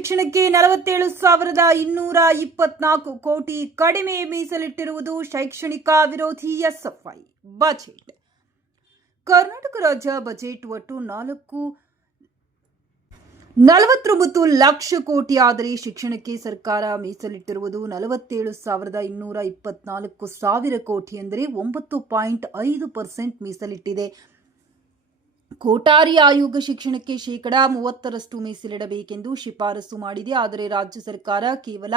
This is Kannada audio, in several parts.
ಶಿಕ್ಷಣಕ್ಕೆ 47,224 ಕೋಟಿ ಕಡಿಮೆ ಮೀಸಲಿಟ್ಟಿರುವುದು ಶೈಕ್ಷಣಿಕ ವಿರೋಧಿ ಎಸ್ಎಫ್ಐ ಬಜೆಟ್. ಕರ್ನಾಟಕ ರಾಜ್ಯ ಬಜೆಟ್ ಒಟ್ಟು 49 ಲಕ್ಷ ಕೋಟಿ ಆದರೆ ಶಿಕ್ಷಣಕ್ಕೆ ಸರ್ಕಾರ ಮೀಸಲಿಟ್ಟಿರುವುದು 47,224 ಕೋಟಿ ಅಂದರೆ 9.5% ಮೀಸಲಿಟ್ಟಿದೆ. ಕೋಟಾರಿ ಆಯೋಗ ಶಿಕ್ಷಣಕ್ಕೆ 30% ಮೀಸಲಿಡಬೇಕೆಂದು ಶಿಫಾರಸು ಮಾಡಿದೆ. ಆದರೆ ರಾಜ್ಯ ಸರ್ಕಾರ ಕೇವಲ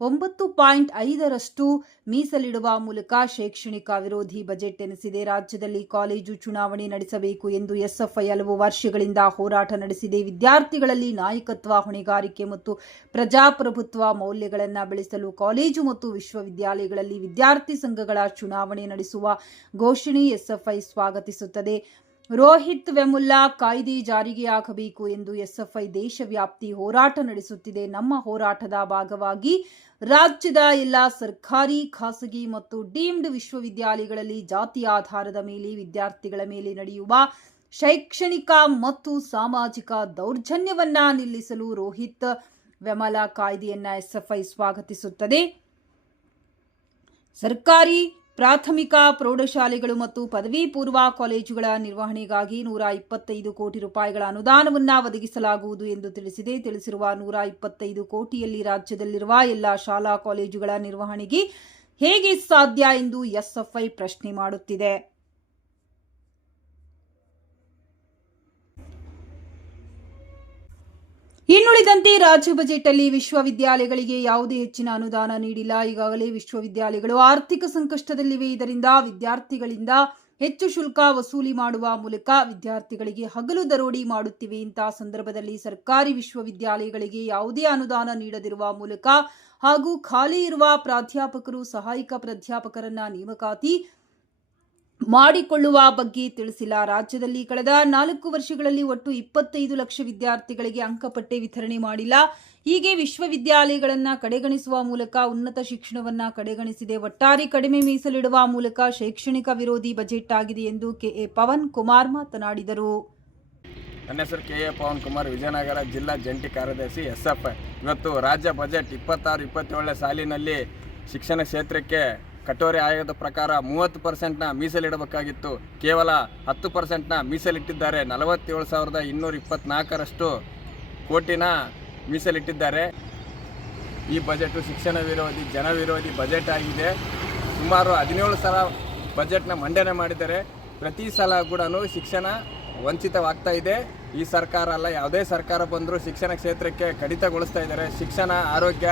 9.5% ಮೀಸಲಿಡುವ ಮೂಲಕ ಶೈಕ್ಷಣಿಕ ವಿರೋಧಿ ಬಜೆಟ್ ಎನಿಸಿದೆ. ರಾಜ್ಯದಲ್ಲಿ ಕಾಲೇಜು ಚುನಾವಣೆ ನಡೆಸಬೇಕು ಎಂದು ಎಸ್ಎಫ್ಐ ಹಲವು ವರ್ಷಗಳಿಂದ ಹೋರಾಟ ನಡೆಸಿದೆ. ವಿದ್ಯಾರ್ಥಿಗಳಲ್ಲಿ ನಾಯಕತ್ವ, ಹೊಣೆಗಾರಿಕೆ ಮತ್ತು ಪ್ರಜಾಪ್ರಭುತ್ವ ಮೌಲ್ಯಗಳನ್ನು ಬೆಳೆಸಲು ಕಾಲೇಜು ಮತ್ತು ವಿಶ್ವವಿದ್ಯಾಲಯಗಳಲ್ಲಿ ವಿದ್ಯಾರ್ಥಿ ಸಂಘಗಳ ಚುನಾವಣೆ ನಡೆಸುವ ಘೋಷಣೆ ಎಸ್ಎಫ್ಐ ಸ್ವಾಗತಿಸುತ್ತದೆ. ರೋಹಿತ್ ವೆಮುಲ್ಲಾ ಕಾಯ್ದೆ ಜಾರಿಗೆಯಾಗಬೇಕು ಎಂದು ಎಸ್ಎಫ್ಐ ದೇಶವ್ಯಾಪಿ ಹೋರಾಟ ನಡೆಸುತ್ತಿದೆ. ನಮ್ಮ ಹೋರಾಟದ ಭಾಗವಾಗಿ ರಾಜ್ಯದ ಎಲ್ಲ ಸರ್ಕಾರಿ, ಖಾಸಗಿ ಮತ್ತು ಡೀಮ್ಡ್ ವಿಶ್ವವಿದ್ಯಾಲಯಗಳಲ್ಲಿ ಜಾತಿ ಆಧಾರದ ಮೇಲೆ ವಿದ್ಯಾರ್ಥಿಗಳ ಮೇಲೆ ನಡೆಯುವ ಶೈಕ್ಷಣಿಕ ಮತ್ತು ಸಾಮಾಜಿಕ ದೌರ್ಜನ್ಯವನ್ನ ನಿಲ್ಲಿಸಲು ರೋಹಿತ್ ವೆಮುಲ್ಲಾ ಕಾಯ್ದೆಯನ್ನ ಎಸ್ಎಫ್ಐ ಸ್ವಾಗತಿಸುತ್ತದೆ. ಸರ್ಕಾರಿ ಪ್ರಾಥಮಿಕ ಪ್ರೌಢಶಾಲೆಗಳು ಮತ್ತು ಪದವಿ ಪೂರ್ವ ಕಾಲೇಜುಗಳ ನಿರ್ವಹಣೆಗಾಗಿ 125 ಕೋಟಿ ರೂಪಾಯಿಗಳ ಅನುದಾನವನ್ನು ಒದಗಿಸಲಾಗುವುದು ಎಂದು ತಿಳಿಸಿರುವ 125 ಕೋಟಿಯಲ್ಲಿ ರಾಜ್ಯದಲ್ಲಿರುವ ಎಲ್ಲ ಶಾಲಾ ಕಾಲೇಜುಗಳ ನಿರ್ವಹಣೆಗೆ ಹೇಗೆ ಸಾಧ್ಯ ಎಂದು ಎಸ್ಎಫ್ಐ ಪ್ರಶ್ನೆ ಮಾಡುತ್ತಿದೆ. ಇನ್ನುಳಿದಂತೆ ರಾಜ್ಯ ಬಜೆಟ್ ಅಲ್ಲಿ ವಿಶ್ವವಿದ್ಯಾಲಯಗಳಿಗೆ ಯಾವುದೇ ಹೆಚ್ಚಿನ ಅನುದಾನ ನೀಡಿಲ್ಲ. ಈಗಾಗಲೇ ವಿಶ್ವವಿದ್ಯಾಲಯಗಳು ಆರ್ಥಿಕ ಸಂಕಷ್ಟದಲ್ಲಿವೆ. ಇದರಿಂದ ವಿದ್ಯಾರ್ಥಿಗಳಿಂದ ಹೆಚ್ಚು ಶುಲ್ಕ ವಸೂಲಿ ಮಾಡುವ ಮೂಲಕ ವಿದ್ಯಾರ್ಥಿಗಳಿಗೆ ಹಗಲು ದರೋಡಿ ಮಾಡುತ್ತಿವೆ. ಇಂತಹ ಸಂದರ್ಭದಲ್ಲಿ ಸರ್ಕಾರಿ ವಿಶ್ವವಿದ್ಯಾಲಯಗಳಿಗೆ ಯಾವುದೇ ಅನುದಾನ ನೀಡದಿರುವ ಮೂಲಕ ಹಾಗೂ ಖಾಲಿ ಇರುವ ಪ್ರಾಧ್ಯಾಪಕರು, ಸಹಾಯಕ ಪ್ರಾಧ್ಯಾಪಕರನ್ನ ನೇಮಕಾತಿ ಮಾಡಿಕೊಳ್ಳುವ ಬಗ್ಗೆ ತಿಳಿಸಿಲ್ಲ. ರಾಜ್ಯದಲ್ಲಿ ಕಳೆದ 4 ವರ್ಷಗಳಲ್ಲಿ ಒಟ್ಟು 25 ಲಕ್ಷ ವಿದ್ಯಾರ್ಥಿಗಳಿಗೆ ಅಂಕಪಟ್ಟಿ ವಿತರಣೆ ಮಾಡಿಲ್ಲ. ಹೀಗೆ ವಿಶ್ವವಿದ್ಯಾಲಯಗಳನ್ನು ಕಡೆಗಣಿಸುವ ಮೂಲಕ ಉನ್ನತ ಶಿಕ್ಷಣವನ್ನು ಕಡೆಗಣಿಸಿದೆ. ಒಟ್ಟಾರೆ ಕಡಿಮೆ ಮೀಸಲಿಡುವ ಮೂಲಕ ಶೈಕ್ಷಣಿಕ ವಿರೋಧಿ ಬಜೆಟ್ ಆಗಿದೆ ಎಂದು ಕೆಎ ಪವನ್ ಕುಮಾರ್ ಮಾತನಾಡಿದರು. ನನ್ನ ಹೆಸರು ಕೆಎ ಪವನ್ ಕುಮಾರ್, ವಿಜಯನಗರ ಜಿಲ್ಲಾ ಜಂಟಿ ಕಾರ್ಯದರ್ಶಿ ಎಸ್ಎಫ್ಐ. ಇವತ್ತು ರಾಜ್ಯ ಬಜೆಟ್ 26-27 ಸಾಲಿನಲ್ಲಿ ಶಿಕ್ಷಣ ಕ್ಷೇತ್ರಕ್ಕೆ ಕಟೋರಿ ಆಯೋಗದ ಪ್ರಕಾರ 30% ಮೀಸಲಿಡಬೇಕಾಗಿತ್ತು. ಕೇವಲ 10% ಮೀಸಲಿಟ್ಟಿದ್ದಾರೆ. 47,224 ಕೋಟಿನ ಮೀಸಲಿಟ್ಟಿದ್ದಾರೆ. ಈ ಬಜೆಟು ಶಿಕ್ಷಣ ವಿರೋಧಿ, ಜನ ವಿರೋಧಿ ಬಜೆಟ್ ಆಗಿದೆ. ಸುಮಾರು 17 ಸಲ ಬಜೆಟ್ನ ಮಂಡನೆ ಮಾಡಿದ್ದಾರೆ. ಪ್ರತಿ ಸಲ ಕೂಡ ಶಿಕ್ಷಣ ವಂಚಿತವಾಗ್ತಾ ಇದೆ. ಈ ಸರ್ಕಾರ ಅಲ್ಲ, ಯಾವುದೇ ಸರ್ಕಾರ ಬಂದರೂ ಶಿಕ್ಷಣ ಕ್ಷೇತ್ರಕ್ಕೆ ಕಡಿತಗೊಳಿಸ್ತಾ ಇದ್ದಾರೆ. ಶಿಕ್ಷಣ, ಆರೋಗ್ಯ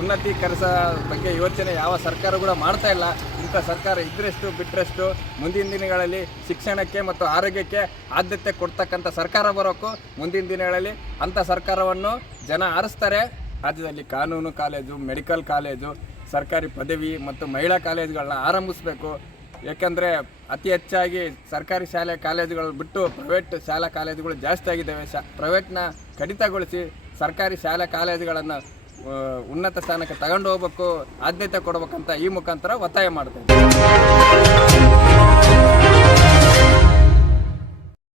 ಉನ್ನತೀಕರಿಸೋ ಬಗ್ಗೆ ಯೋಚನೆ ಯಾವ ಸರ್ಕಾರ ಕೂಡ ಮಾಡ್ತಾ ಇಲ್ಲ. ಇಂಥ ಸರ್ಕಾರ ಇದ್ದರೆಷ್ಟು ಬಿಟ್ಟರೆಷ್ಟು ಮುಂದಿನ ದಿನಗಳಲ್ಲಿ ಶಿಕ್ಷಣಕ್ಕೆ ಮತ್ತು ಆರೋಗ್ಯಕ್ಕೆ ಆದ್ಯತೆ ಕೊಡ್ತಕ್ಕಂಥ ಸರ್ಕಾರ ಬರೋಕು ಮುಂದಿನ ದಿನಗಳಲ್ಲಿ ಅಂಥ ಸರ್ಕಾರವನ್ನು ಜನ ಆರಿಸ್ತಾರೆ. ರಾಜ್ಯದಲ್ಲಿ ಕಾನೂನು ಕಾಲೇಜು, ಮೆಡಿಕಲ್ ಕಾಲೇಜು, ಸರ್ಕಾರಿ ಪದವಿ ಮತ್ತು ಮಹಿಳಾ ಕಾಲೇಜುಗಳನ್ನ ಆರಂಭಿಸಬೇಕು. ಯಾಕೆಂದರೆ ಅತಿ ಹೆಚ್ಚಾಗಿ ಸರ್ಕಾರಿ ಶಾಲೆ ಕಾಲೇಜುಗಳು ಬಿಟ್ಟು ಪ್ರೈವೇಟ್ ಶಾಲಾ ಕಾಲೇಜುಗಳು ಜಾಸ್ತಿ ಆಗಿದ್ದಾವೆ. ಪ್ರೈವೇಟ್ನ ಕಡಿತಗೊಳಿಸಿ ಸರ್ಕಾರಿ ಶಾಲಾ ಕಾಲೇಜುಗಳನ್ನು ಉನ್ನತ ಸ್ಥಾನಕ್ಕೆ ತಗೊಂಡು ಹೋಗ್ಬೇಕು, ಆದ್ಯತೆ ಕೊಡಬೇಕಂತ ಈ ಮುಖಾಂತರ ಒತ್ತಾಯ ಮಾಡ್ತೇವೆ.